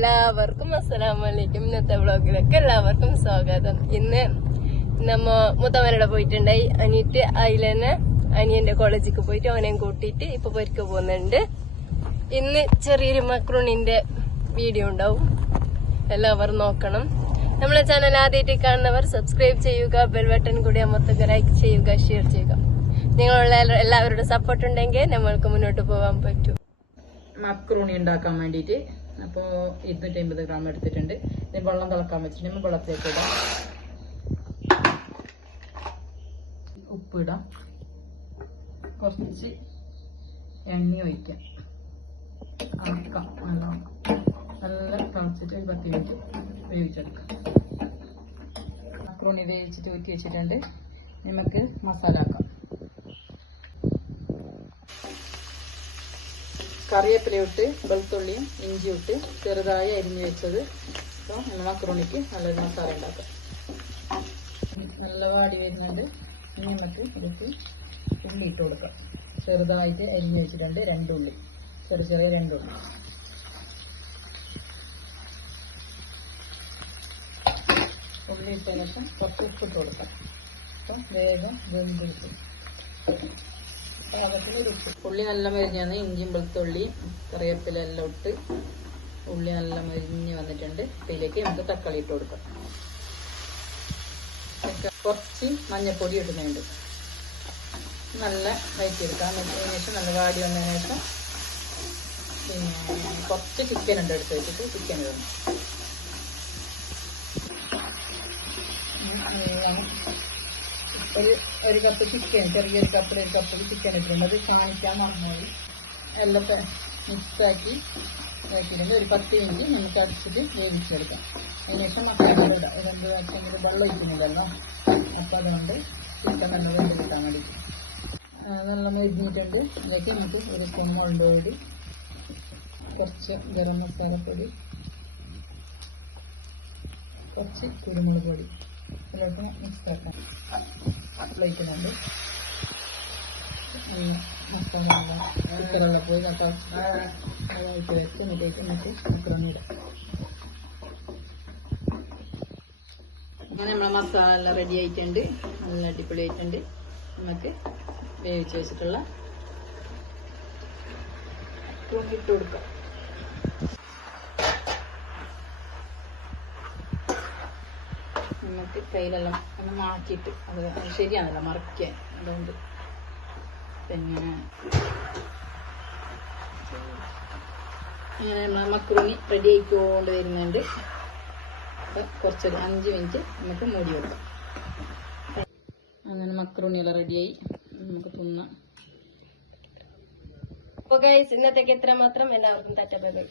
എല്ലാവർക്കും അസ്സലാമലൈക്കും. ഇന്നത്തെ വ്ളോഗിലേക്ക് എല്ലാവർക്കും സ്വാഗതം. ഇന്ന് നമ്മ മുത്തമ്മനോടെ പോയിട്ടുണ്ടായി. അനിയത്ത് അതിലെന്നെ അനിയന്റെ കോളേജിക്ക് പോയിട്ട് അവനെയും കൂട്ടിയിട്ട് ഇപ്പൊ പൊരിക്ക പോകുന്നുണ്ട്. ഇന്ന് ചെറിയൊരു മക്രോണിന്റെ വീഡിയോ ഉണ്ടാവും, എല്ലാവരും നോക്കണം. നമ്മളെ ചാനൽ ആദ്യമായിട്ട് കാണുന്നവർ സബ്സ്ക്രൈബ് ചെയ്യുക, ബെൽ ബട്ടൺ കൂടി അമർത്തുക, ലൈക്ക് ചെയ്യുക, ഷെയർ ചെയ്യുക. നിങ്ങളുള്ള എല്ലാവരുടെ സപ്പോർട്ട് ഉണ്ടെങ്കിൽ നമ്മൾക്ക് മുന്നോട്ട് പോകാൻ പറ്റും. മക്രൂണി ഉണ്ടാക്കാൻ വേണ്ടിയിട്ട് അപ്പോൾ 250 ഗ്രാം എടുത്തിട്ടുണ്ട്. ഇനി വെള്ളം തിളക്കാൻ വെച്ചിട്ട് വെള്ളത്തിലേക്ക് ഇടാം. ഉപ്പിടാം, കുറച്ച് എണ്ണ ഒഴിക്കാം, അടക്കാം. നല്ല തിളച്ചിട്ട് ഒരു 10 മിനിറ്റ് വേവിച്ചെടുക്കാം. മക്രൂണി വേവിച്ചിട്ട് ഊറ്റി വെച്ചിട്ടുണ്ട്. നമുക്ക് മസാല ആക്കാം. കറിവേപ്പില ഇട്ട് വെളുത്തുള്ളിയും ഇഞ്ചിയും ഇട്ട് ചെറുതായി അരിഞ്ഞു വെച്ചത്. അപ്പോൾ നമ്മൾ മക്രോണിക്ക് നല്ലൊരു മസാല ഉണ്ടാക്കാം. നല്ല വാടി വരുന്നുണ്ട്. ഇനി നമുക്ക് ഇതിലേക്ക് ഉള്ളി ഇട്ട് കൊടുക്കാം. ചെറുതായിട്ട് അരിഞ്ഞു വെച്ചിട്ടുണ്ട് 2 ഉള്ളി, ചെറിയ 2 ഉള്ളി. ഉള്ളി ഇട്ടതിന് ശേഷം കുറച്ച് ഉപ്പിട്ട് കൊടുക്കാം. അപ്പം വേഗം വെന്ത് കിട്ടും. ഉള്ളി നല്ല മരിഞ്ഞാണ്. ഇഞ്ചിയും വെളുത്തുള്ളിയും കറിവേപ്പില എല്ലാം ഇട്ട് ഉള്ളി നല്ല മരിഞ്ഞ് വന്നിട്ടുണ്ട്. ഇതിലേക്ക് നമുക്ക് തക്കാളി ഇട്ട് കൊടുക്കാം. കുറച്ച് മഞ്ഞപ്പൊടി ഇടുന്നുണ്ട്. നല്ല വഴറ്റിയെടുക്കാം. അതിന് ശേഷം നല്ല വാടി വന്നതിന് ശേഷം പിന്നെ കുറച്ച് ചിക്കൻ ഉണ്ട് എടുത്ത് വെച്ചിട്ട് ചിക്കൻ ഇടണം. ഒരു കപ്പ് ചിക്കൻ, ചെറിയൊരു കപ്പിൽ ഒരു കപ്പിൽ ചിക്കൻ ഇട്ടിട്ടുണ്ട്. അത് കാണിക്കാൻ മറന്നുപോയി. എല്ലാം മിക്സാക്കി ആക്കിയിട്ടുണ്ട്. ഒരു 10 മിനിറ്റ് നമുക്ക് അടച്ചിട്ട് വേവിച്ചെടുക്കാം. അതിനുശേഷം മസാല ഇടാം. ഇതെന്ത് വെച്ചെങ്കിൽ വെള്ളം ഒഴിക്കുന്നില്ലല്ലോ, അപ്പം അതുകൊണ്ട് ചിക്കൻ നല്ല വെന്ത് കിട്ടാൻ വേണ്ടി നല്ല മരിഞ്ഞിട്ടുണ്ട്. ഇതിലേക്ക് നമുക്ക് ഒരു സ്പൂൺ മുളക് പൊടി, കുറച്ച് ഗരം മസാലപ്പൊടി, കുറച്ച് കുരുമുളക് പൊടി ഇതിലേക്ക് മിക്സാക്കാം. പ്ലേറ്റിനുണ്ട് മസാല കുക്കറെല്ലാം പോയി അതായിട്ട് വെച്ച് എന്നിട്ടേക്ക് നമുക്ക് കുക്കറൊന്നിടാം. അങ്ങനെ നമ്മളെ മസാല റെഡി ആയിട്ടുണ്ട്. നല്ല അടിപൊളി ആയിട്ടുണ്ട്. നമുക്ക് വേവിച്ച് വെച്ചിട്ടുള്ള ഇട്ട് കൊടുക്കാം. നമുക്ക് കയ്യിലെല്ലാം ഒന്ന് മാറ്റിയിട്ട് അത് ശരിയാണല്ലോ മറയ്ക്കാൻ. അതുകൊണ്ട് പിന്നെ ഇങ്ങനെ മക്രൂണി റെഡി ആയിക്കൊണ്ട് വരുന്നുണ്ട്. അപ്പം കുറച്ചൊരു 5 മിനിറ്റ് നമുക്ക് മൂടി വെക്കാം. അങ്ങനെ മക്രൂണിയെല്ലാം റെഡിയായി, നമുക്ക് തിന്നാം. അപ്പോൾ ഗൈസ്, ഇന്നത്തേക്ക് എത്ര മാത്രം. എല്ലാവർക്കും ടാറ്റാ ബൈ ബൈ.